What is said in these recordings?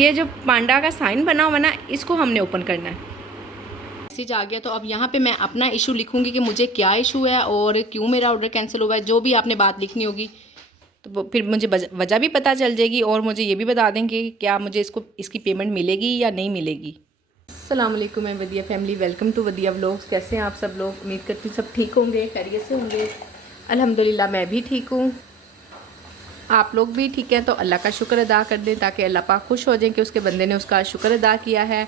ये जो पांडा का साइन बना हुआ ना, इसको हमने ओपन करना है। मैसेज आ गया, तो अब यहाँ पे मैं अपना इशू लिखूंगी कि मुझे क्या इशू है और क्यों मेरा ऑर्डर कैंसिल हुआ है। जो भी आपने बात लिखनी होगी तो फिर मुझे वजह भी पता चल जाएगी और मुझे ये भी बता देंगे कि क्या मुझे इसकी पेमेंट मिलेगी या नहीं मिलेगी। अस्सलाम वालेकुम, मैं वदिया फैमिली, वेलकम टू वदिया व्लॉग्स। कैसे हैं आप सब लोग? उम्मीद करती हूँ सब ठीक होंगे, खैरियत से होंगे। अल्हम्दुलिल्लाह मैं भी ठीक हूँ, आप लोग भी ठीक हैं। तो अल्लाह का शुक्र अदा कर दें ताकि अल्लाह पाक खुश हो जाए कि उसके बंदे ने उसका शुक्र अदा किया है।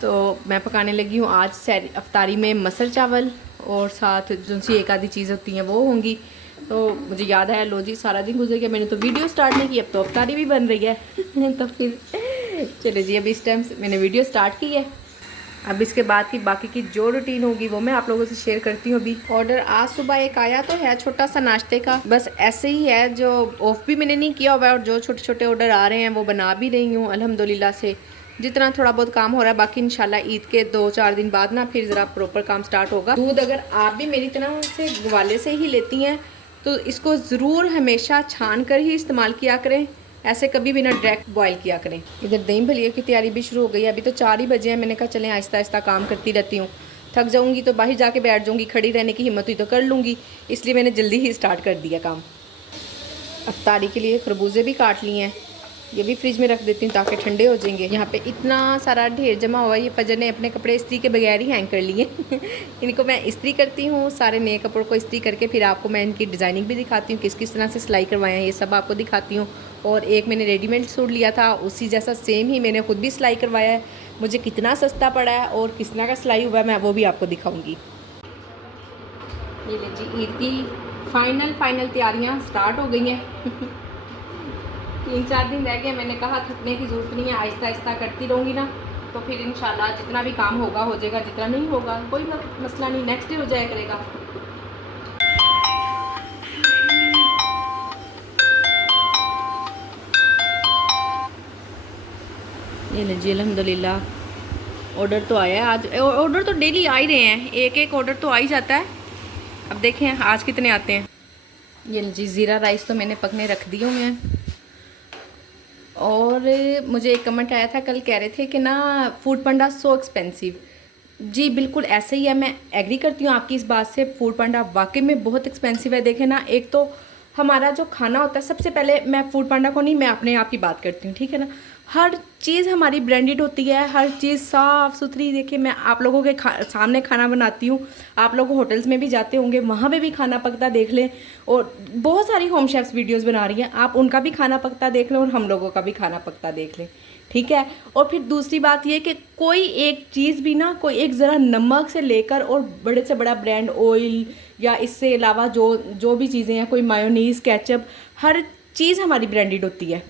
तो मैं पकाने लगी हूँ आज अफ्तारी में मसर चावल और साथ जो सी एक आधी चीज़ होती हैं वो होंगी। तो मुझे याद आया, लो जी सारा दिन गुजर गया, मैंने तो वीडियो स्टार्ट नहीं की, अब तो अफ्तारी भी बन रही है। तो फिर चले जी, अभी इस टाइम मैंने वीडियो स्टार्ट की है। अब इसके बाद की बाकी की जो रूटीन होगी वो मैं आप लोगों से शेयर करती हूँ। अभी ऑर्डर आज सुबह एक आया तो है छोटा सा नाश्ते का, बस ऐसे ही है, जो ऑफ भी मैंने नहीं किया हुआ है और जो छोटे छोटे ऑर्डर आ रहे हैं वो बना भी रही हूँ अल्हम्दुलिल्लाह से। जितना थोड़ा बहुत काम हो रहा है, बाकी इंशाल्लाह ईद के 2-4 दिन बाद ना फिर ज़रा प्रॉपर काम स्टार्ट होगा। दूध अगर आप भी मेरी तरह से ग्वाले से ही लेती हैं तो इसको ज़रूर हमेशा छान कर ही इस्तेमाल किया करें, ऐसे कभी भी ना डायरेक्ट बॉईल किया करें। इधर दही भलिया की तैयारी भी शुरू हो गई है, अभी तो 4 ही बजे हैं। मैंने कहा चलें आहिस्ता आहिस्ता काम करती रहती हूँ, थक जाऊँगी तो बाहर जाके बैठ जाऊँगी, खड़ी रहने की हिम्मत हुई तो कर लूँगी, इसलिए मैंने जल्दी ही स्टार्ट कर दिया काम। अफ्तारी के लिए खरबूजे भी काट लिए हैं, ये भी फ्रिज में रख देती हूँ ताकि ठंडे हो जाएंगे। यहाँ पे इतना सारा ढेर जमा हुआ है, ये फजर ने अपने कपड़े इस्त्री के बगैर ही हैंग कर लिए। इनको मैं इस्त्री करती हूँ, सारे नए कपड़ों को इस्त्री करके फिर आपको मैं इनकी डिज़ाइनिंग भी दिखाती हूँ, किस किस तरह से सिलाई करवाए हैं ये सब आपको दिखाती हूँ। और एक मैंने रेडीमेड सूट लिया था, उसी जैसा सेम ही मैंने खुद भी सिलाई करवाया है। मुझे कितना सस्ता पड़ा है और किस तरह का सिलाई हुआ है मैं वो भी आपको दिखाऊँगी। ये लीजिए, ईद की फाइनल तैयारियाँ स्टार्ट हो गई हैं। 3-4 दिन रह गए, मैंने कहा थकने की ज़रूरत नहीं है, आहिस्ता आहिस्ता करती रहूँगी ना तो फिर इंशाल्लाह जितना भी काम होगा हो जाएगा, जितना नहीं होगा कोई मसला नहीं, नेक्स्ट डे हो जाया करेगा। ये लीजिए अल्हम्दुलिल्लाह ऑर्डर तो आया है आज। ऑर्डर तो डेली आ ही रहे हैं, एक ऑर्डर तो आ ही जाता है। अब देखें आज कितने आते हैं। ये लीजिए ज़ीरा राइस तो मैंने पकने रख दिए हुए हैं। और मुझे एक कमेंट आया था, कल कह रहे थे कि ना फूड पांडा सो एक्सपेंसिव। जी बिल्कुल ऐसे ही है, मैं एग्री करती हूँ आपकी इस बात से। फूड पांडा वाकई में बहुत एक्सपेंसिव है। देखें ना, एक तो हमारा जो खाना होता है, सबसे पहले मैं फूड पांडा को नहीं, मैं अपने आप की बात करती हूँ, ठीक है ना। हर चीज़ हमारी ब्रांडेड होती है, हर चीज़ साफ़ सुथरी। देखिए मैं आप लोगों के सामने खाना बनाती हूँ, आप लोग होटल्स में भी जाते होंगे, वहाँ पे भी खाना पकता देख लें। और बहुत सारी होम शेफ्स वीडियोस बना रही हैं, आप उनका भी खाना पकता देख लें और हम लोगों का भी खाना पकता देख लें, ठीक है। और फिर दूसरी बात ये कि कोई एक चीज़ भी ना, कोई एक ज़रा नमक से लेकर और बड़े से बड़ा ब्रांड ऑयल या इससे अलावा जो भी चीज़ें हैं, कोई मायोनीज़ केचप, हर चीज़ हमारी ब्रांडेड होती है,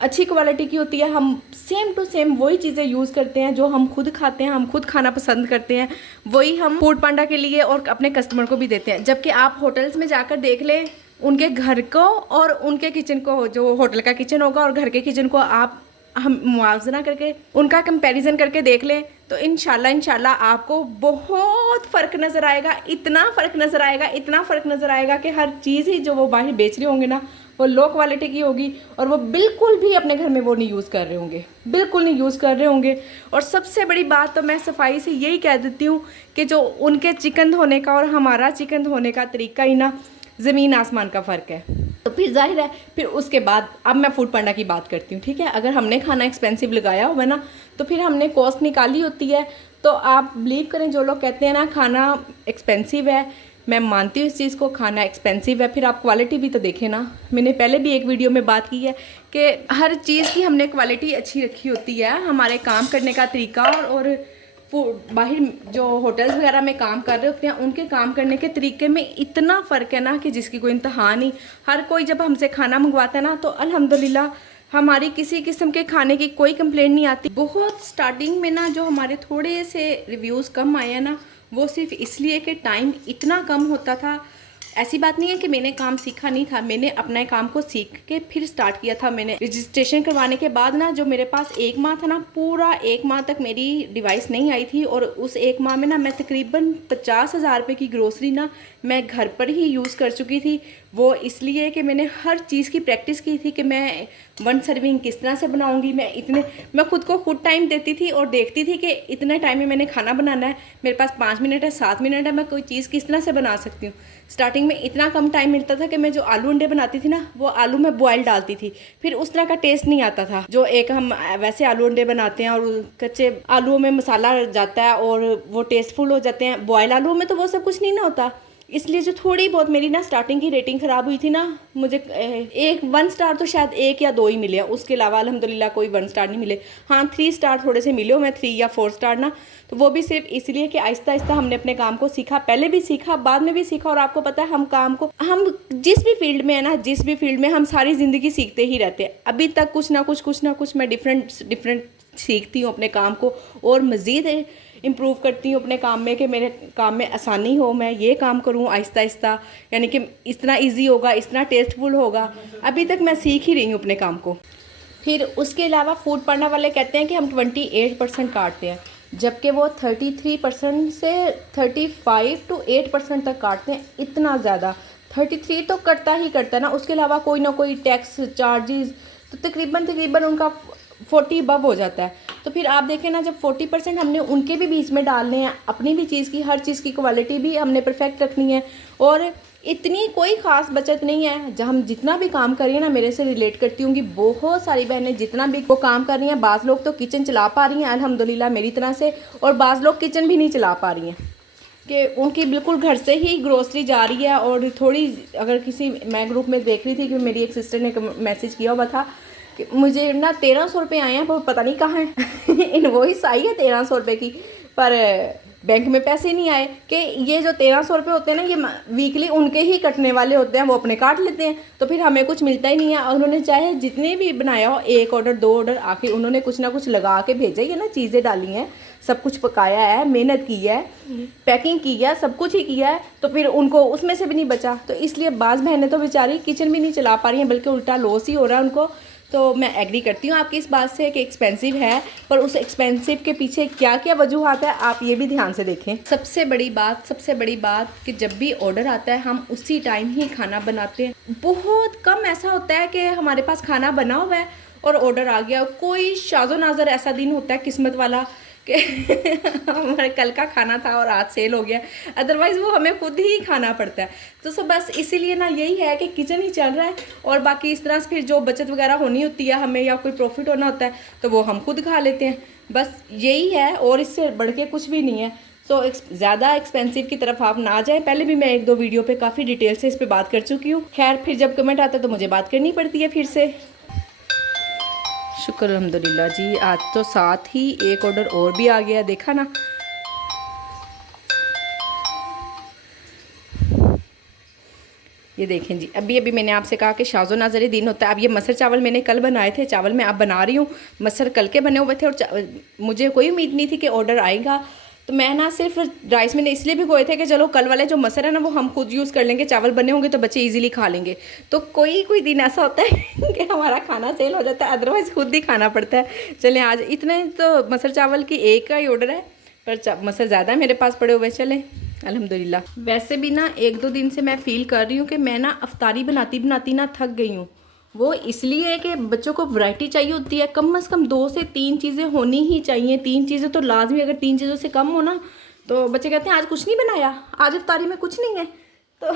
अच्छी क्वालिटी की होती है। हम सेम टू सेम वही चीज़ें यूज़ करते हैं जो हम खुद खाते हैं, हम खुद खाना पसंद करते हैं, वही हम फूड पांडा के लिए और अपने कस्टमर को भी देते हैं। जबकि आप होटल्स में जाकर देख लें, उनके घर को और उनके किचन को, जो होटल का किचन होगा और घर के किचन को आप हम मुआवजना करके उनका कंपैरिजन करके देख लें तो इंशाल्लाह आपको बहुत फ़र्क नज़र आएगा। इतना फ़र्क नज़र आएगा, इतना फ़र्क नज़र आएगा कि हर चीज़ ही जो वो बाहर बेच रहे होंगे ना, वो लो क्वालिटी की होगी और वो बिल्कुल भी अपने घर में वो नहीं यूज़ कर रहे होंगे, बिल्कुल नहीं यूज़ कर रहे होंगे। और सबसे बड़ी बात तो मैं सफाई से यही कह देती हूँ कि जो उनके चिकन धोने का और हमारा चिकन धोने का तरीका ही ना ज़मीन आसमान का फ़र्क है। तो फिर जाहिर है, फिर उसके बाद अब मैं फूड पांडा की बात करती हूँ, ठीक है। अगर हमने खाना एक्सपेंसिव लगाया हुआ ना तो फिर हमने कॉस्ट निकाली होती है। तो आप बिलीव करें, जो लोग कहते हैं ना खाना एक्सपेंसिव है, मैं मानती हूँ इस चीज़ को, खाना एक्सपेंसिव है, फिर आप क्वालिटी भी तो देखें ना। मैंने पहले भी एक वीडियो में बात की है कि हर चीज़ की हमने क्वालिटी अच्छी रखी होती है, हमारे काम करने का तरीका और बाहर जो होटल्स वगैरह में काम कर रहे होते हैं उनके काम करने के तरीके में इतना फ़र्क है ना कि जिसकी कोई इंतहा नहीं। हर कोई जब हमसे खाना मंगवाता है ना तो अल्हम्दुलिल्लाह हमारी किसी किस्म के खाने की कोई कंप्लेंट नहीं आती। बहुत स्टार्टिंग में ना जो हमारे थोड़े से रिव्यूज़ कम आए हैं ना, वो सिर्फ इसलिए कि टाइम इतना कम होता था ऐसी बात नहीं है कि मैंने काम सीखा नहीं था, मैंने अपने काम को सीख के फिर स्टार्ट किया था। मैंने रजिस्ट्रेशन करवाने के बाद ना, जो मेरे पास 1 माह था ना, पूरा 1 माह तक मेरी डिवाइस नहीं आई थी, और उस 1 माह में ना मैं तकरीबन 50,000 रुपये की ग्रोसरी ना मैं घर पर ही यूज़ कर चुकी थी। वो इसलिए कि मैंने हर चीज़ की प्रैक्टिस की थी कि मैं 1 सर्विंग किस तरह से बनाऊंगी। मैं खुद को खुद टाइम देती थी और देखती थी कि इतने टाइम में मैंने खाना बनाना है, मेरे पास 5 मिनट है, 7 मिनट है, मैं कोई चीज़ किस तरह से बना सकती हूँ। स्टार्टिंग में इतना कम टाइम मिलता था कि मैं जो आलू अंडे बनाती थी ना, वो आलू में बॉयल डालती थी, फिर उस तरह का टेस्ट नहीं आता था जो एक हम वैसे आलू अंडे बनाते हैं, और कच्चे आलूओं में मसाला जाता है और वो टेस्टफुल हो जाते हैं। बॉयल आलूओं में तो वो सब कुछ नहीं ना होता। इसलिए जो थोड़ी बहुत मेरी ना स्टार्टिंग की रेटिंग ख़राब हुई थी ना, मुझे 1 स्टार तो शायद 1 या 2 ही मिले, उसके अलावा अल्हम्दुलिल्लाह कोई 1 स्टार नहीं मिले। हाँ, 3 स्टार थोड़े से मिले हो, मैं 3 या 4 स्टार ना, तो वो भी सिर्फ इसलिए कि आहिस्ता आहिस्ता हमने अपने काम को सीखा, पहले भी सीखा, बाद में भी सीखा। और आपको पता है, हम जिस भी फील्ड में है ना, जिस भी फील्ड में हम सारी ज़िंदगी सीखते ही रहते हैं। अभी तक कुछ ना कुछ मैं डिफरेंट सीखती हूँ अपने काम को, और मज़ीद इम्प्रूव करती हूँ अपने काम में कि मेरे काम में आसानी हो, मैं ये काम करूँ आहिस्ता आहिस्ता, यानी कि इतना इजी होगा, इतना टेस्टफुल होगा। अभी तक मैं सीख ही रही हूँ अपने काम को। फिर उसके अलावा फूड पांडा वाले कहते हैं कि हम 28% काटते हैं, जबकि वो 33% से 35 to 8% तक काटते हैं। इतना ज़्यादा 33 तो कटता ही करता है ना, उसके अलावा कोई ना कोई टैक्स चार्जेस, तो तकरीबन उनका 40 अबव हो जाता है। तो फिर आप देखें ना, जब 40% हमने उनके भी बीच में डालने हैं, अपनी भी चीज़ की, हर चीज़ की क्वालिटी भी हमने परफेक्ट रखनी है, और इतनी कोई ख़ास बचत नहीं है। जब हम जितना भी काम कर रही हैं ना, मेरे से रिलेट करती होंगी बहुत सारी बहनें जितना भी वो काम कर रही हैं, बाज़ लोग तो किचन चला पा रही हैं अल्हम्दुलिल्लाह मेरी तरह से, और बाज़ लोग किचन भी नहीं चला पा रही हैं कि उनकी बिल्कुल घर से ही ग्रोसरी जा रही है। और थोड़ी अगर किसी, मैं ग्रुप में देख रही थी कि मेरी एक सिस्टर ने मैसेज किया हुआ था कि मुझे ना 1300 रुपये आए हैं, पर पता नहीं कहाँ हैं इनवॉइस आई है 1300 रुपये की, पर बैंक में पैसे नहीं आए। कि ये जो 1300 रुपये होते हैं ना, ये वीकली उनके ही कटने वाले होते हैं, वो अपने काट लेते हैं, तो फिर हमें कुछ मिलता ही नहीं है। और उन्होंने चाहे जितने भी बनाया हो, 1 ऑर्डर 2 ऑर्डर, आखिर उन्होंने कुछ ना कुछ लगा के भेजा ही है ना, चीज़ें डाली हैं, सब कुछ पकाया है, मेहनत की है, पैकिंग की है, सब कुछ ही किया है, तो फिर उनको उसमें से भी नहीं बचा। तो इसलिए बाज़ बहनें तो बेचारी किचन भी नहीं चला पा रही हैं, बल्कि उल्टा लॉस ही हो रहा है उनको। तो मैं एग्री करती हूँ आपकी इस बात से कि एक्सपेंसिव है, पर उस एक्सपेंसिव के पीछे क्या क्या वजूहात है, आप ये भी ध्यान से देखें। सबसे बड़ी बात कि जब भी ऑर्डर आता है, हम उसी टाइम ही खाना बनाते हैं। बहुत कम ऐसा होता है कि हमारे पास खाना बना हुआ है और ऑर्डर आ गया। कोई शाज़ो नाज़र ऐसा दिन होता है किस्मत वाला कि हमारे कल का खाना था और आज सेल हो गया, अदरवाइज़ वो हमें खुद ही खाना पड़ता है। तो बस इसीलिए ना, यही है कि किचन ही चल रहा है, और बाकी इस तरह से फिर जो बचत वगैरह होनी होती है हमें, या कोई प्रॉफिट होना होता है, तो वो हम खुद खा लेते हैं। बस यही है, और इससे बढ़ के कुछ भी नहीं है। सो ज़्यादा एक्सपेंसिव की तरफ आप ना जाएं। पहले भी मैं 1-2 वीडियो पे काफ़ी डिटेल से इस पर बात कर चुकी हूँ। खैर, फिर जब कमेंट आता है तो मुझे बात करनी पड़ती है फिर से। शुक्र अल्हम्दुलिल्लाह जी, आज तो साथ ही 1 ऑर्डर और भी आ गया, देखा ना। ये देखें जी, अभी मैंने आपसे कहा कि शाज़ो नाज़री दिन होता है। अब ये मसर चावल मैंने कल बनाए थे, चावल मैं अब बना रही हूँ। मसर कल के बने हुए थे, और मुझे कोई उम्मीद नहीं थी कि ऑर्डर आएगा, तो मैं ना सिर्फ राइस मैंने इसलिए भी गोए थे कि चलो कल वाले जो मसर है ना, वो हम खुद यूज़ कर लेंगे, चावल बने होंगे तो बच्चे इजीली खा लेंगे। तो कोई दिन ऐसा होता है कि हमारा खाना सेल हो जाता है, अदरवाइज़ खुद ही खाना पड़ता है। चलें, आज इतने तो मसर चावल की 1 का ही ऑर्डर है, पर मसर ज़्यादा है मेरे पास पड़े हुए। चलें अल्हम्दुलिल्लाह। वैसे भी ना 1-2 दिन से मैं फ़ील कर रही हूँ कि मैं ना अफ्तारी बनाती ना थक गई हूँ। वो इसलिए है कि बच्चों को वैरायटी चाहिए होती है, कम से कम 2 से 3 चीज़ें होनी ही चाहिए। 3 चीज़ें तो लाजमी, अगर 3 चीज़ों से कम हो ना, तो बच्चे कहते हैं आज कुछ नहीं बनाया, आज अफ्तारी में कुछ नहीं है। तो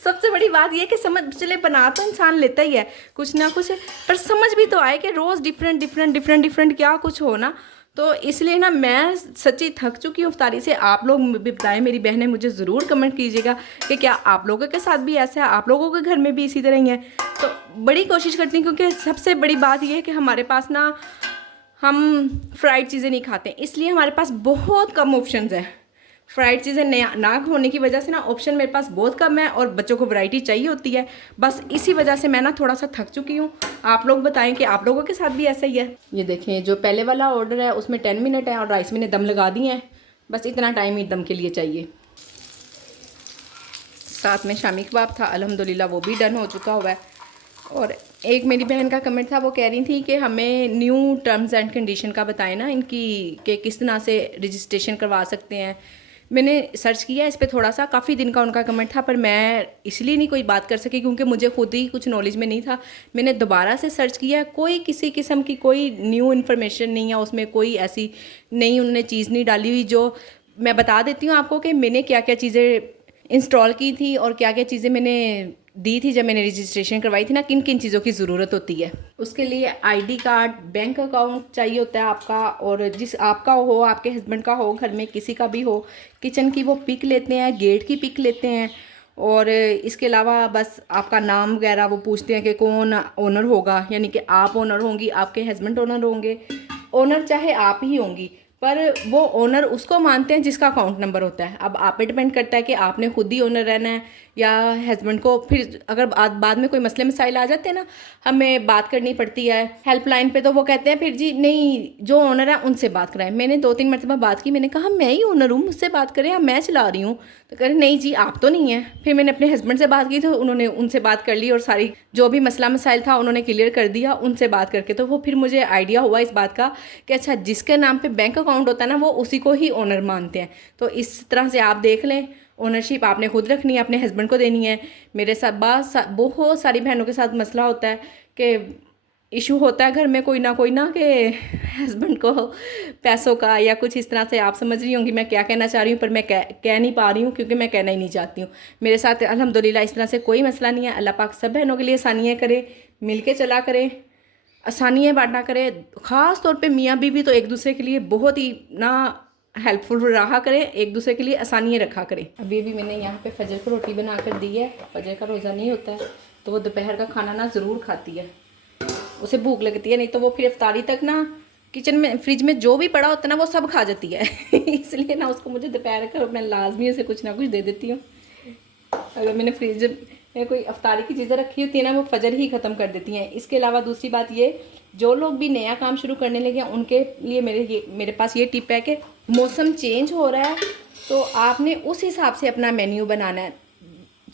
सबसे बड़ी बात यह है कि समझ चले, बना तो इंसान लेता ही है कुछ ना कुछ, पर समझ भी तो आए कि रोज़ डिफरेंट क्या कुछ हो ना। तो इसलिए ना मैं सच्ची थक चुकी हूँ इफ्तारी से। आप लोग भी बताएं, मेरी बहनें, मुझे ज़रूर कमेंट कीजिएगा कि क्या आप लोगों के साथ भी ऐसा है, आप लोगों के घर में भी इसी तरह ही है। तो बड़ी कोशिश करती हूँ, क्योंकि सबसे बड़ी बात यह है कि हमारे पास ना, हम फ्राइड चीज़ें नहीं खाते, इसलिए हमारे पास बहुत कम ऑप्शंस हैं। फ्राइड चीज़ें ना होने की वजह से ना ऑप्शन मेरे पास बहुत कम है, और बच्चों को वैरायटी चाहिए होती है। बस इसी वजह से मैं ना थोड़ा सा थक चुकी हूँ। आप लोग बताएं कि आप लोगों के साथ भी ऐसा ही है। ये देखें, जो पहले वाला ऑर्डर है उसमें 10 मिनट है, और राइस मैंने दम लगा दिए हैं। बस इतना टाइम ही दम के लिए चाहिए। साथ में शामी कबाब था, अल्हम्दुलिल्लाह वो भी डन हो चुका हुआ है। और एक मेरी बहन का कमेंट था, वो कह रही थी कि हमें न्यू टर्म्स एंड कंडीशन का बताएं ना इनकी, कि किस तरह से रजिस्ट्रेशन करवा सकते हैं। मैंने सर्च किया इस पर थोड़ा सा, काफ़ी दिन का उनका कमेंट था, पर मैं इसलिए नहीं कोई बात कर सकी क्योंकि मुझे खुद ही कुछ नॉलेज में नहीं था। मैंने दोबारा से सर्च किया, कोई किसी किस्म की कोई न्यू इन्फॉर्मेशन नहीं है उसमें, कोई ऐसी नई उन्होंने चीज़ नहीं डाली हुई। जो मैं बता देती हूँ आपको कि मैंने क्या क्या चीज़ें इंस्टॉल की थी और क्या क्या चीज़ें मैंने दी थी जब मैंने रजिस्ट्रेशन करवाई थी ना, किन किन चीज़ों की ज़रूरत होती है। उसके लिए आईडी कार्ड, बैंक अकाउंट चाहिए होता है आपका, और जिस आपका हो, आपके हस्बैंड का हो, घर में किसी का भी हो। किचन की वो पिक लेते हैं, गेट की पिक लेते हैं, और इसके अलावा बस आपका नाम वगैरह वो पूछते हैं कि कौन ओनर होगा, यानी कि आप ओनर होंगी, आपके हस्बैंड ओनर होंगे। ओनर चाहे आप ही होंगी, पर वो ओनर उसको मानते हैं जिसका अकाउंट नंबर होता है। अब आप पे डिपेंड करता है कि आपने खुद ही ओनर रहना है या हस्बैंड को। फिर अगर बाद में कोई मसले मसाइल आ जाते हैं ना, हमें बात करनी पड़ती है हेल्पलाइन पे, तो वो कहते हैं फिर जी नहीं, जो ओनर है उनसे बात कराएं। मैंने 2-3 मरतबा बात की, मैंने कहा मैं ही ओनर हूँ, मुझसे बात करें, अब मैं चला रही हूँ। तो कह रहे नहीं जी आप तो नहीं हैं। फिर मैंने अपने हस्बैंड से बात की तो उन्होंने उनसे बात कर ली और सारी जो भी मसला मसाइल था उन्होंने क्लियर कर दिया उनसे बात करके। तो वो फिर मुझे आइडिया हुआ इस बात का कि अच्छा, जिसके नाम पे बैंक अकाउंट होता है ना, वो उसी को ही ओनर मानते हैं। तो इस तरह से आप देख लें, ओनरशिप आपने खुद रखनी है, अपने हस्बैंड को देनी है। मेरे साथ बहुत सारी बहनों के साथ मसला होता है कि इशू होता है घर में कोई ना कि हस्बैंड को पैसों का या कुछ इस तरह से। आप समझ रही होंगी मैं क्या कहना चाह रही हूँ, पर मैं कह नहीं पा रही हूँ क्योंकि मैं कहना ही नहीं चाहती हूँ। मेरे साथ अल्हम्दुलिल्लाह इस तरह से कोई मसला नहीं है। अल्लाह पाक सब बहनों के लिए आसानियाँ करे, मिल के चला करे, आसानियाँ बांटा करे। ख़ास तौर पे मियाँ बीवी तो एक दूसरे के लिए बहुत ही ना हेल्पफुल रहा करें, एक दूसरे के लिए आसानियाँ रखा करें। अभी भी मैंने यहाँ पे फजर को रोटी बना कर दी है। फजर का रोज़ा नहीं होता है तो वो दोपहर का खाना ना ज़रूर खाती है, उसे भूख लगती है, नहीं तो वो फिर इफ्तारी तक ना किचन में फ्रिज में जो भी पड़ा होता है ना वो सब खा जाती है इसलिए ना उसको मुझे दोपहर का मैं लाजमी उसे कुछ ना कुछ दे देती हूँ। अगर मैंने फ्रिज में कोई अफ्तारी की चीज़ें रखी होती है ना, वो फजर ही ख़त्म कर देती हैं। इसके अलावा दूसरी बात ये, जो लोग भी नया काम शुरू करने लगे हैं उनके लिए मेरे पास ये टिप है कि मौसम चेंज हो रहा है तो आपने उस हिसाब से अपना मेन्यू बनाना है।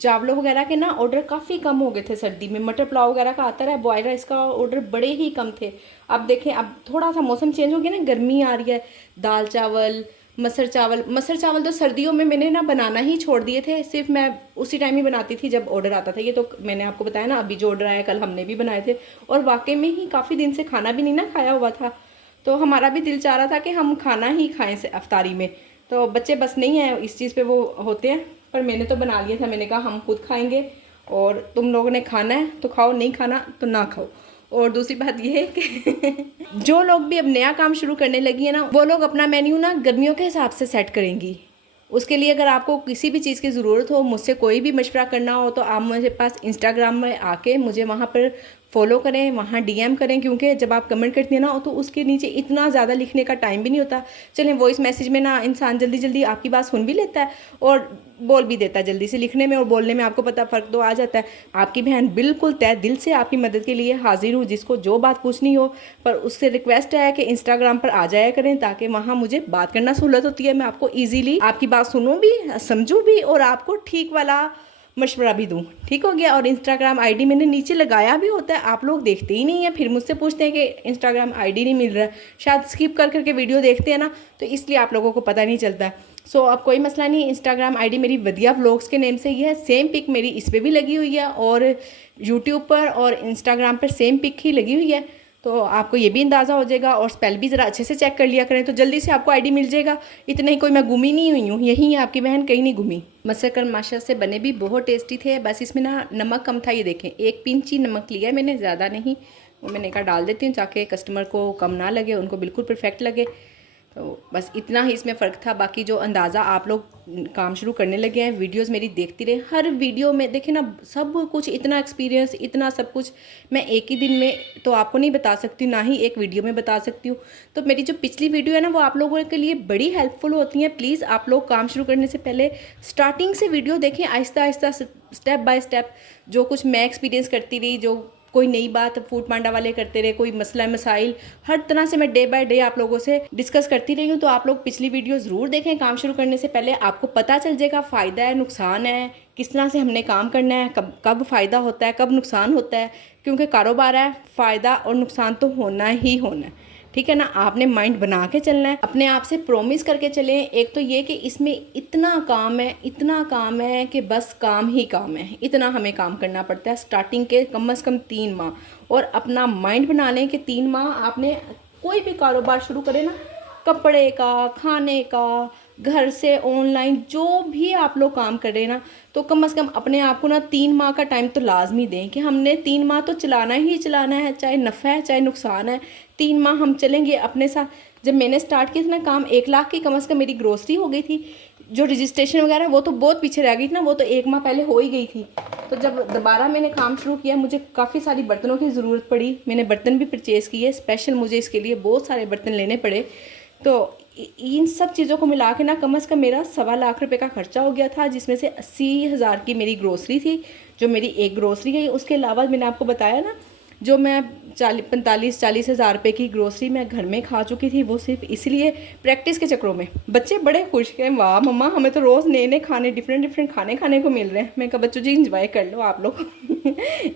चावलों वगैरह के ना ऑर्डर काफ़ी कम हो गए थे सर्दी में, मटर पुलाव वगैरह का आता रहा, बॉयल राइस का ऑर्डर बड़े ही कम थे। अब देखें, अब थोड़ा सा मौसम चेंज हो गया ना, गर्मी आ रही है, दाल चावल, मसर चावल तो सर्दियों में मैंने ना बनाना ही छोड़ दिए थे। सिर्फ मैं उसी टाइम ही बनाती थी जब ऑर्डर आता था। ये तो मैंने आपको बताया ना, अभी जो ऑर्डर आया कल हमने भी बनाए थे, और वाकई में ही काफ़ी दिन से खाना भी नहीं ना खाया हुआ था, तो हमारा भी दिल चाह रहा था कि हम खाना ही खाएँ अफ्तारी में। तो बच्चे बस नहीं हैं इस चीज़ पे वो होते हैं, पर मैंने तो बना लिया था। मैंने कहा हम खुद खाएंगे और तुम लोगों ने खाना है तो खाओ, नहीं खाना तो ना खाओ। और दूसरी बात ये है कि जो लोग भी अब नया काम शुरू करने लगी है ना, वो लोग अपना मेन्यू ना गर्मियों के हिसाब से सेट करेंगी। उसके लिए अगर आपको किसी भी चीज़ की ज़रूरत हो, मुझसे कोई भी मशवरा करना हो, तो आप मेरे पास इंस्टाग्राम में आके मुझे वहाँ पर फॉलो करें, वहाँ डीएम करें, क्योंकि जब आप कमेंट करती हैं ना तो उसके नीचे इतना ज़्यादा लिखने का टाइम भी नहीं होता। चलें, वॉइस मैसेज में ना इंसान जल्दी जल्दी आपकी बात सुन भी लेता है और बोल भी देता है। जल्दी से लिखने में और बोलने में आपको पता फ़र्क तो आ जाता है। आपकी बहन बिल्कुल तय दिल से आपकी मदद के लिए हाजिर हूँ, जिसको जो बात पूछनी हो। पर उससे रिक्वेस्ट है कि इंस्टाग्राम पर आ जाया करें, ताकि वहाँ मुझे बात करना सहूलत होती है। मैं आपको ईजीली आपकी बात सुनूँ भी, समझूँ भी और आपको ठीक वाला मशवरा भी दूँ। ठीक हो गया। और इंस्टाग्राम आईडी मैंने नीचे लगाया भी होता है, आप लोग देखते ही नहीं है, फिर मुझसे पूछते हैं कि इंस्टाग्राम आईडी नहीं मिल रहा है। शायद स्किप कर करके वीडियो देखते हैं ना, तो इसलिए आप लोगों को पता नहीं चलता। सो अब कोई मसला नहीं, इंस्टाग्राम आईडी मेरी वदिया व्लॉग्स के नेम से ही है। सेम पिक मेरी इस पर भी लगी हुई है और यूट्यूब पर और इंस्टाग्राम पर सेम पिक ही लगी हुई है, तो आपको ये भी अंदाज़ा हो जाएगा। और स्पेल भी ज़रा अच्छे से चेक कर लिया करें तो जल्दी से आपको आईडी मिल जाएगा। इतना ही, कोई मैं गुमी नहीं हुई हूँ, यही है आपकी बहन, कहीं नहीं गुमी। मसकर माशा से बने भी बहुत टेस्टी थे, बस इसमें ना नमक कम था। ये देखें, 1 पिंच ही नमक लिया है मैंने, ज़्यादा नहीं। वो मैंने कहा डाल देती हूँ ताकि कस्टमर को कम ना लगे, उनको बिल्कुल परफेक्ट लगे। तो बस इतना ही इसमें फ़र्क था। बाकी जो अंदाज़ा आप लोग काम शुरू करने लगे हैं, वीडियोस मेरी देखती रहे, हर वीडियो में देखें ना सब कुछ, इतना एक्सपीरियंस, इतना सब कुछ मैं एक ही दिन में तो आपको नहीं बता सकती, ना ही एक वीडियो में बता सकती हूँ। तो मेरी जो पिछली वीडियो है ना, वो आप लोगों के लिए बड़ी हेल्पफुल होती हैं। प्लीज़ आप लोग काम शुरू करने से पहले स्टार्टिंग से वीडियो देखें, Aahista Aahista, step by step, जो कुछ मैं एक्सपीरियंस करती रही, जो कोई नई बात फूड पांडा वाले करते रहे, कोई मसला मसाइल, हर तरह से मैं डे बाय डे आप लोगों से डिस्कस करती रही हूँ। तो आप लोग पिछली वीडियो ज़रूर देखें, काम शुरू करने से पहले आपको पता चल जाएगा फ़ायदा है, नुकसान है, किस तरह से हमने काम करना है, कब कब फ़ायदा होता है, कब नुकसान होता है। क्योंकि कारोबार है, फ़ायदा और नुकसान तो होना ही होना है, ठीक है ना। आपने माइंड बना के चलना है, अपने आप से प्रॉमिस करके चलें। एक तो ये कि इसमें इतना काम है, इतना काम है कि बस काम ही काम है, इतना हमें काम करना पड़ता है स्टार्टिंग के कम से कम 3 माह। और अपना माइंड बना लें कि 3 माह आपने कोई भी कारोबार शुरू करें ना, कपड़े का, खाने का, घर से ऑनलाइन जो भी आप लोग काम कर रहे हैं ना, तो कम से कम अपने आप को ना 3 माह का टाइम तो लाजमी दें कि हमने 3 माह तो चलाना ही चलाना है, चाहे नफ़ा है चाहे नुकसान है, 3 माह हम चलेंगे अपने साथ। जब मैंने स्टार्ट किया था ना काम, 1 लाख की कम से कम मेरी ग्रोसरी हो गई थी। जो रजिस्ट्रेशन वगैरह वो तो बहुत पीछे रह गई थी ना, वो तो 1 माह पहले हो ही गई थी। तो जब दोबारा मैंने काम शुरू किया, मुझे काफ़ी सारी बर्तनों की ज़रूरत पड़ी। मैंने बर्तन भी परचेज़ किए स्पेशल, मुझे इसके लिए बहुत सारे बर्तन लेने पड़े। तो इन सब चीज़ों को मिला के ना कम से कम मेरा 1.25 लाख रुपए का खर्चा हो गया था, जिसमें से 80,000 की मेरी ग्रोसरी थी, जो मेरी एक ग्रोसरी है। उसके अलावा मैंने आपको बताया ना, जो मैं 45-40 हज़ार रुपये की ग्रोसरी मैं घर में खा चुकी थी, वो सिर्फ इसलिए प्रैक्टिस के चक्रों में। बच्चे बड़े खुश हैं, वाह मम्मा हमें तो रोज़ नए नए खाने, डिफरेंट खाने खाने को मिल रहे हैं। मैं कहा बच्चों जी इंजॉय कर लो आप लोग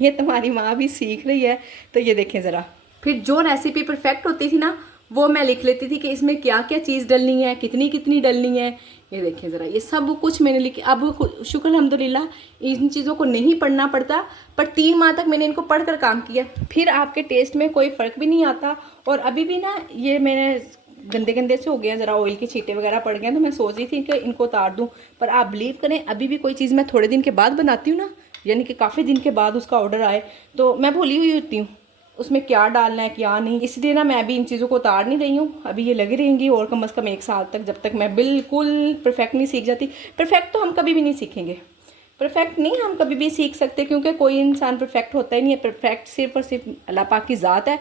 ये तुम्हारी माँ भी सीख रही है। तो ये देखें ज़रा, फिर जो रेसिपी परफेक्ट होती थी ना, वो मैं लिख लेती थी कि इसमें क्या क्या चीज़ डलनी है, कितनी कितनी डलनी है। ये देखें ज़रा, ये सब कुछ मैंने लिखी। अब शुक्र अल्हम्दुलिल्लाह इन चीज़ों को नहीं पढ़ना पड़ता, पर 3 माह तक मैंने इनको पढ़कर काम किया, फिर आपके टेस्ट में कोई फ़र्क भी नहीं आता। और अभी भी ना ये मैंने गंदे गंदे से हो गए हैं, ज़रा ऑयल के छींटे वगैरह पड़ गए, तो मैं सोच रही थी कि इनको उतार दूँ। पर आप बिलीव करें, अभी भी कोई चीज़ मैं थोड़े दिन के बाद बनाती हूँ ना, यानी कि काफ़ी दिन के बाद उसका ऑर्डर आए, तो मैं भूली हुई होती हूँ उसमें क्या डालना है क्या नहीं। इसलिए ना मैं अभी इन चीज़ों को उतार नहीं रही हूँ, अभी ये लगी रहेंगी और कम से कम 1 साल तक, जब तक मैं बिल्कुल परफेक्ट नहीं सीख जाती। परफेक्ट तो हम कभी भी नहीं सीखेंगे, परफेक्ट नहीं हम कभी भी सीख सकते, क्योंकि कोई इंसान परफेक्ट होता ही नहीं है। परफेक्ट सिर्फ और सिर्फ अल्लाह पाक की ज़ात है।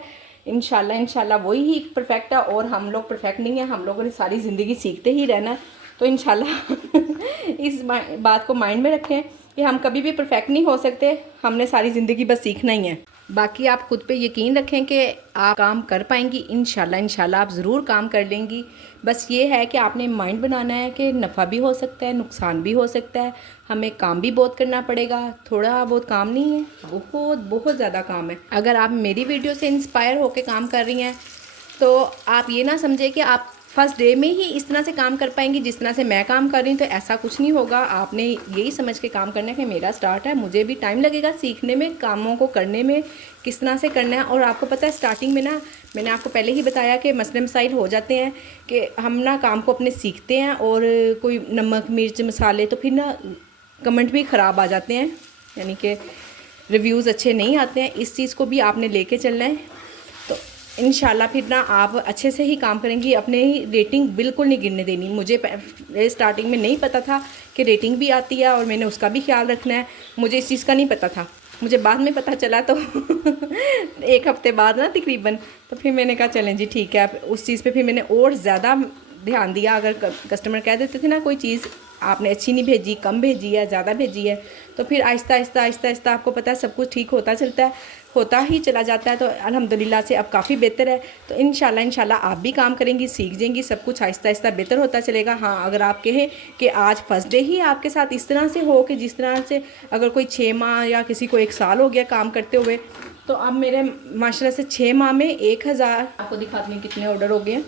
इंशाल्लाह वही ही परफेक्ट है, और हम लोग परफेक्ट नहीं है। हम लोगों ने सारी ज़िंदगी सीखते ही रहना है। तो इंशाल्लाह इस बात को माइंड में रखें कि हम कभी भी परफेक्ट नहीं हो सकते, हमने सारी ज़िंदगी बस सीखना ही है। बाकी आप खुद पे यकीन रखें कि आप काम कर पाएंगी, इंशाल्लाह आप ज़रूर काम कर लेंगी। बस ये है कि आपने माइंड बनाना है कि नफ़ा भी हो सकता है, नुकसान भी हो सकता है, हमें काम भी बहुत करना पड़ेगा। थोड़ा बहुत काम नहीं है, बहुत बहुत ज़्यादा काम है। अगर आप मेरी वीडियो से इंस्पायर होकर काम कर रही हैं, तो आप ये ना समझे कि आप फर्स्ट डे में ही इस तरह से काम कर पाएंगी जिस तरह से मैं काम कर रही हूँ। तो ऐसा कुछ नहीं होगा। आपने यही समझ के काम करना है कि मेरा स्टार्ट है, मुझे भी टाइम लगेगा सीखने में, कामों को करने में, किस तरह से करना है। और आपको पता है स्टार्टिंग में ना, मैंने आपको पहले ही बताया कि मसले मसाइल हो जाते हैं कि हम ना काम को अपने सीखते हैं, और कोई नमक मिर्च मसाले, तो फिर ना कमेंट भी ख़राब आ जाते हैं, यानी कि रिव्यूज़ अच्छे नहीं आते हैं। इस चीज़ को भी आपने लेके चलना है। तो इंशाल्लाह फिर ना आप अच्छे से ही काम करेंगी, अपने ही रेटिंग बिल्कुल नहीं गिरने देनी। मुझे स्टार्टिंग में नहीं पता था कि रेटिंग भी आती है और मैंने उसका भी ख्याल रखना है, मुझे इस चीज़ का नहीं पता था। मुझे बाद में पता चला, तो 1 हफ़्ते बाद ना तकरीबन, तो फिर मैंने कहा चलें जी ठीक है। उस चीज़ पे फिर मैंने और ज़्यादा ध्यान दिया। अगर कस्टमर कह देते थे ना कोई चीज़ आपने अच्छी नहीं भेजी, कम भेजी है, ज़्यादा भेजी है, तो फिर आहिस्ता आहिस्ता आपको पता है सब कुछ ठीक होता चलता है, होता ही चला जाता है। तो अल्हम्दुलिल्लाह से अब काफ़ी बेहतर है। तो इंशाल्लाह आप भी काम करेंगी, सीख जाएंगी, सब कुछ आहिस्ता आहिस्ता बेहतर होता चलेगा। हाँ, अगर आप कहें कि आज फर्स्ट डे ही आपके साथ इस तरह से हो कि जिस तरह से अगर कोई 6 माह या किसी को 1 साल हो गया काम करते हुए, तो अब मेरे माशाल्लाह से 6 माह में 1000, आपको दिखाती हूँ कितने ऑर्डर हो गए हैं।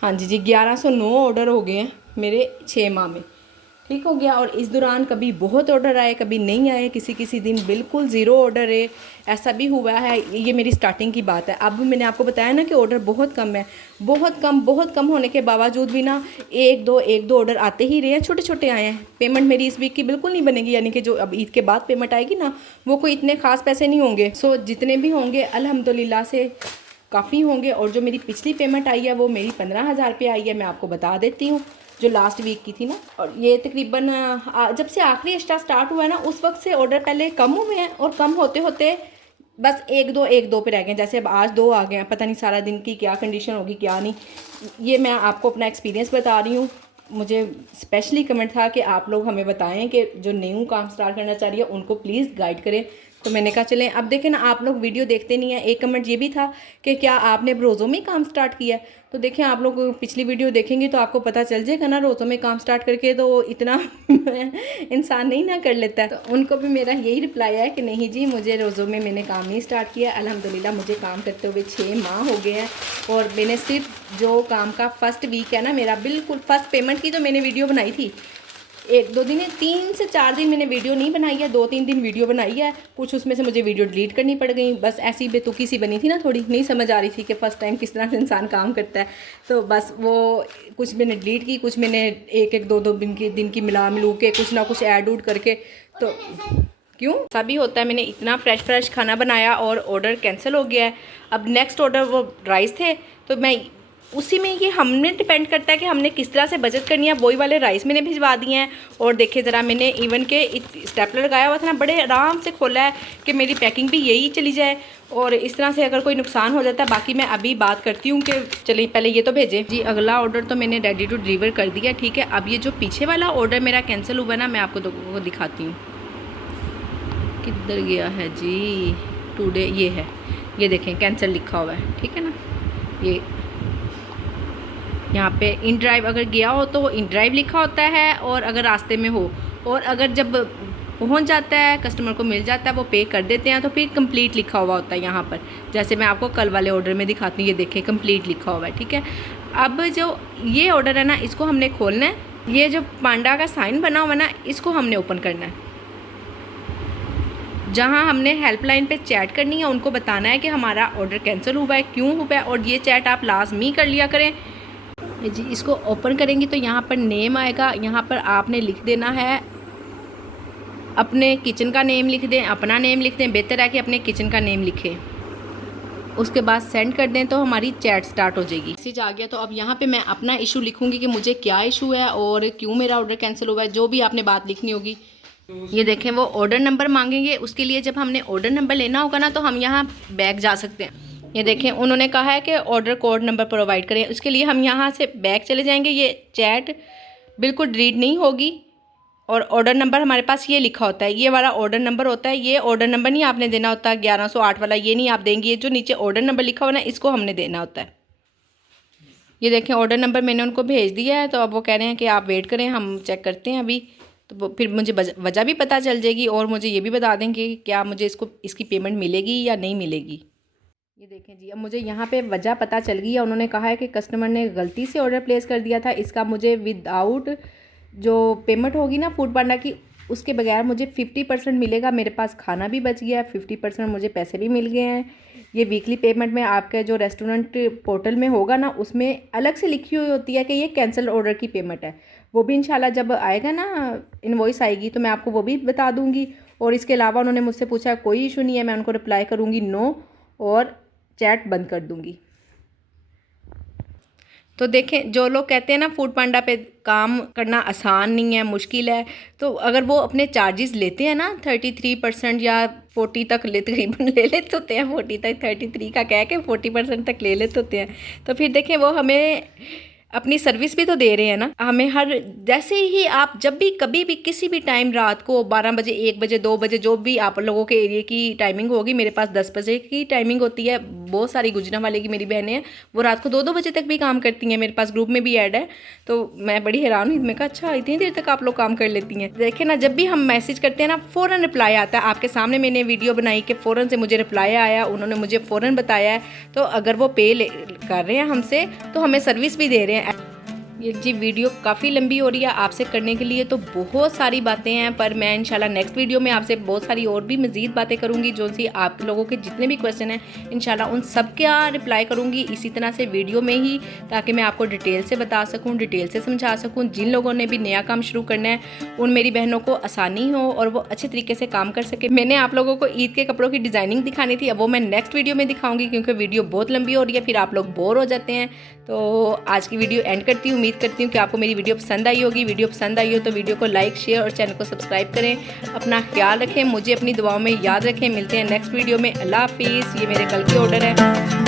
हाँ जी 1109 ऑर्डर हो गए हैं मेरे 6 माह में, ठीक हो गया। और इस दौरान कभी बहुत ऑर्डर आए, कभी नहीं आए, किसी दिन बिल्कुल ज़ीरो ऑर्डर है, ऐसा भी हुआ है। ये मेरी स्टार्टिंग की बात है। अब मैंने आपको बताया ना कि ऑर्डर बहुत कम है, बहुत कम होने के बावजूद भी ना एक दो ऑर्डर आते ही रहे हैं, छोटे छोटे आए हैं। पेमेंट मेरी इस वीक की बिल्कुल नहीं बनेगी, यानी कि जो अब ईद के बाद पेमेंट आएगी ना, वो कोई इतने ख़ास पैसे नहीं होंगे। सो जितने भी होंगे अल्हम्दुलिल्लाह से काफ़ी होंगे। और जो मेरी पिछली पेमेंट आई है वो मेरी 15,000 रुपये आई है, मैं आपको बता देती हूँ, जो लास्ट वीक की थी ना। और ये तकरीबन जब से आखिरी एक्स्ट्रा स्टार्ट हुआ है ना, उस वक्त से ऑर्डर पहले कम हुए हैं, और कम होते होते बस एक दो पे रह गए। जैसे अब आज 2 आ गए हैं, पता नहीं सारा दिन की क्या कंडीशन होगी क्या नहीं। ये मैं आपको अपना एक्सपीरियंस बता रही हूँ। मुझे स्पेशली कमेंट था कि आप लोग हमें बताएं कि जो न्यू काम स्टार्ट करना चाह रही है उनको प्लीज़ गाइड करें, तो मैंने कहा चलें। अब देखें ना, आप लोग वीडियो देखते नहीं हैं। एक कमेंट ये भी था कि क्या आपने अब रोज़ों में काम स्टार्ट किया है। तो देखें, आप लोग पिछली वीडियो देखेंगे तो आपको पता चल जाएगा ना, रोज़ों में काम स्टार्ट करके तो इतना इंसान नहीं ना कर लेता है। तो उनको भी मेरा यही रिप्लाई है कि नहीं जी, मुझे रोज़ों में मैंने काम नहीं स्टार्ट किया। अल्हम्दुलिल्लाह मुझे काम करते हुए 6 माह हो गए हैं। और मैंने सिर्फ जो काम का फर्स्ट वीक है ना मेरा, बिल्कुल फर्स्ट पेमेंट की तो मैंने वीडियो बनाई थी। 1-2 दिन, 3 से 4 दिन मैंने वीडियो नहीं बनाई है, 2-3 दिन वीडियो बनाई है। कुछ उसमें से मुझे वीडियो डिलीट करनी पड़ गई। बस ऐसी बेतुकी सी बनी थी ना, थोड़ी नहीं समझ आ रही थी कि फ़र्स्ट टाइम किस तरह से इंसान काम करता है। तो बस वो कुछ मैंने डिलीट की, कुछ मैंने 1-1, 2-2 दिन की मिलू के कुछ ना कुछ ऐड उड करके। तो क्यों ऐसा भी होता है। मैंने इतना फ्रेश खाना बनाया और ऑर्डर कैंसिल हो गया है। अब नेक्स्ट ऑर्डर वो राइस थे, तो मैं उसी में ये हमने डिपेंड करता है कि हमने किस तरह से बचत करनी है। वही वाले राइस मैंने भिजवा दिए हैं। और देखिए ज़रा, मैंने इवन के स्टेपलर लगाया हुआ था ना, बड़े आराम से खोला है कि मेरी पैकिंग भी यही चली जाए। और इस तरह से अगर कोई नुकसान हो जाता है, बाकी मैं अभी बात करती हूँ कि चलिए पहले ये तो भेजें जी। अगला ऑर्डर तो मैंने रेडी टू डिलीवर कर दिया, ठीक है। अब ये जो पीछे वाला ऑर्डर मेरा कैंसिल हुआ ना, मैं आपको दिखाती हूँ किधर गया है जी। टुडे ये है, ये देखें कैंसिल लिखा हुआ है, ठीक है ना। ये यहाँ पे इन ड्राइव अगर गया हो तो वो इन ड्राइव लिखा होता है, और अगर रास्ते में हो, और अगर जब पहुँच जाता है, कस्टमर को मिल जाता है, वो पे कर देते हैं, तो फिर कंप्लीट लिखा हुआ होता है यहाँ पर। जैसे मैं आपको कल वाले ऑर्डर में दिखाती हूँ, ये देखें कंप्लीट लिखा हुआ है, ठीक है। अब जो ये ऑर्डर है ना, इसको हमने खोलना है। ये जो पांडा का साइन बना हुआ ना, इसको हमने ओपन करना है। जहाँ हमने हेल्पलाइन पे चैट करनी है, उनको बताना है कि हमारा ऑर्डर कैंसिल हुआ है, क्यों हुआ है। और ये चैट आप लाजमी कर लिया करें जी। इसको ओपन करेंगे तो यहाँ पर नेम आएगा। यहाँ पर आपने लिख देना है, अपने किचन का नेम लिख दें, अपना नेम लिख दें। बेहतर है कि अपने किचन का नेम लिखें। उसके बाद सेंड कर दें तो हमारी चैट स्टार्ट हो जाएगी। मैसेज आ गया, तो अब यहाँ पे मैं अपना इशू लिखूँगी कि मुझे क्या इशू है और क्यों मेरा ऑर्डर कैंसिल हुआ है, जो भी आपने बात लिखनी होगी। ये देखें, वो ऑर्डर नंबर मांगेंगे। उसके लिए जब हमने ऑर्डर नंबर लेना होगा ना, तो हम यहाँ बैक जा सकते हैं। ये देखें, उन्होंने कहा है कि ऑर्डर कोड नंबर प्रोवाइड करें। उसके लिए हम यहाँ से बैक चले जाएंगे। ये चैट बिल्कुल डिलीट नहीं होगी। और ऑर्डर नंबर हमारे पास ये लिखा होता है, ये वाला ऑर्डर नंबर होता है। ये ऑर्डर नंबर नहीं आपने देना होता 1108 वाला, ये नहीं आप देंगे। ये जो नीचे ऑर्डर नंबर लिखा हुआ ना, इसको हमने देना होता है। ये देखें, ऑर्डर नंबर मैंने उनको भेज दिया है। तो अब वो कह रहे हैं कि आप वेट करें, हम चेक करते हैं अभी। तो फिर मुझे वजह भी पता चल जाएगी, और मुझे ये भी बता देंगे कि क्या मुझे इसकी पेमेंट मिलेगी या नहीं मिलेगी। ये देखें जी, अब मुझे यहाँ पे वजह पता चल गई है। उन्होंने कहा है कि कस्टमर ने गलती से ऑर्डर प्लेस कर दिया था। इसका मुझे विदाउट जो पेमेंट होगी ना फूड पांडा की, उसके बगैर मुझे 50% मिलेगा। मेरे पास खाना भी बच गया है, 50% मुझे पैसे भी मिल गए हैं। ये वीकली पेमेंट में आपके जो रेस्टोरेंट पोर्टल में होगा ना, उसमें अलग से लिखी हुई होती है कि ये कैंसिल ऑर्डर की पेमेंट है। वो भी इंशाल्लाह जब आएगा ना, इनवॉइस आएगी, तो मैं आपको वो भी बता दूँगी। और इसके अलावा उन्होंने मुझसे पूछा कोई इशू नहीं है, मैं उनको रिप्लाई करूँगी नो, और चैट बंद कर दूँगी। तो देखें, जो लोग कहते हैं ना फूड पांडा पे काम करना आसान नहीं है, मुश्किल है, तो अगर वो अपने चार्जेस लेते हैं ना 33% या 40 तक तकरीबन ले लेते होते हैं। 40 तक, 33 का कह के 40% तक ले लेते होते हैं। तो फिर देखें, वो हमें अपनी सर्विस भी तो दे रहे हैं ना हमें। हर जैसे ही आप जब भी कभी भी किसी भी टाइम, रात को 12 बजे, 1 बजे, 2 बजे, जो भी आप लोगों के एरिया की टाइमिंग होगी, मेरे पास 10 बजे की टाइमिंग होती है। बहुत सारी गुजरांवाले की मेरी बहनें हैं, वो रात को 2-2 बजे तक भी काम करती हैं। मेरे पास ग्रुप में भी ऐड है। तो मैं बड़ी हैरान हुई, मैं कहा अच्छा इतनी देर तक आप लोग काम कर लेती हैं। देखें ना, जब भी हम मैसेज करते हैं ना, फ़ौरन रिप्लाई आता है। आपके सामने मैंने वीडियो बनाई कि फ़ौरन से मुझे रिप्लाई आया, उन्होंने मुझे फ़ौरन बताया है। तो अगर वो पे कर रहे हैं हमसे, तो हमें सर्विस भी दे रहे हैं। ये जी वीडियो काफ़ी लंबी हो रही है, आपसे करने के लिए तो बहुत सारी बातें हैं, पर मैं इंशाल्लाह नेक्स्ट वीडियो में आपसे बहुत सारी और भी मज़ीद बातें करूंगी। जो सी आप लोगों के जितने भी क्वेश्चन हैं, इंशाल्लाह उन सब का रिप्लाई करूंगी इसी तरह से वीडियो में ही, ताकि मैं आपको डिटेल से बता सकूं, डिटेल से समझा सकूं। जिन लोगों ने भी नया काम शुरू करना है, उन मेरी बहनों को आसानी हो और वो अच्छे तरीके से काम कर सके। मैंने आप लोगों को ईद के कपड़ों की डिज़ाइनिंग दिखानी थी, अब वो मैं नेक्स्ट वीडियो में दिखाऊँगी, क्योंकि वीडियो बहुत लंबी हो रही है, फिर आप लोग बोर हो जाते हैं। तो आज की वीडियो एंड करती हूँ। उम्मीद करती हूँ कि आपको मेरी वीडियो पसंद आई होगी। वीडियो पसंद आई हो तो वीडियो को लाइक, शेयर और चैनल को सब्सक्राइब करें। अपना ख्याल रखें, मुझे अपनी दुआओं में याद रखें। मिलते हैं नेक्स्ट वीडियो में। अल्लाह हाफिज़। ये मेरे कल के ऑर्डर है।